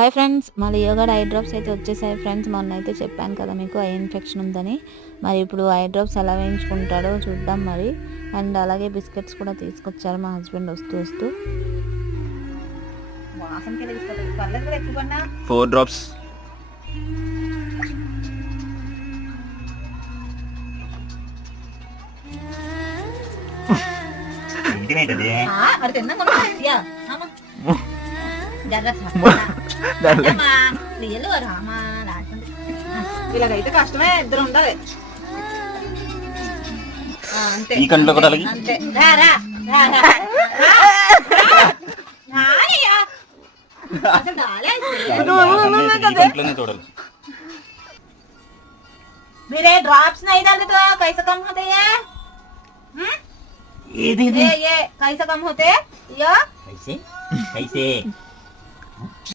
Hi friends, మళ్ళీ yoga eye drops అయితే వచ్చేసాయి ఫ్రెండ్స్. మొన్న అయితే చెప్పాను కదా మీకు ఐ ఇన్ఫెక్షన్ ఉందని. మరి ఇప్పుడు ఐ డ్రాప్స్ ఎలా వేయించుకుంటాడో చూద్దాం మరి. అండ్ అలాగే బిస్కెట్స్ కూడా తీసుకొచ్చారు మా హస్బెండ్ వస్తూ 4 drops. ఇలాగైతే కష్టమే, ఇద్దరు ఉండాలి అంతే. ఈ కంట్లో కూడా అలాగే అంతే. చూడాలి. मेरे ड्रॉप्स नहीं डालते तो कैसे कम होते हैं? ये कैसे कम होते? ये कैसे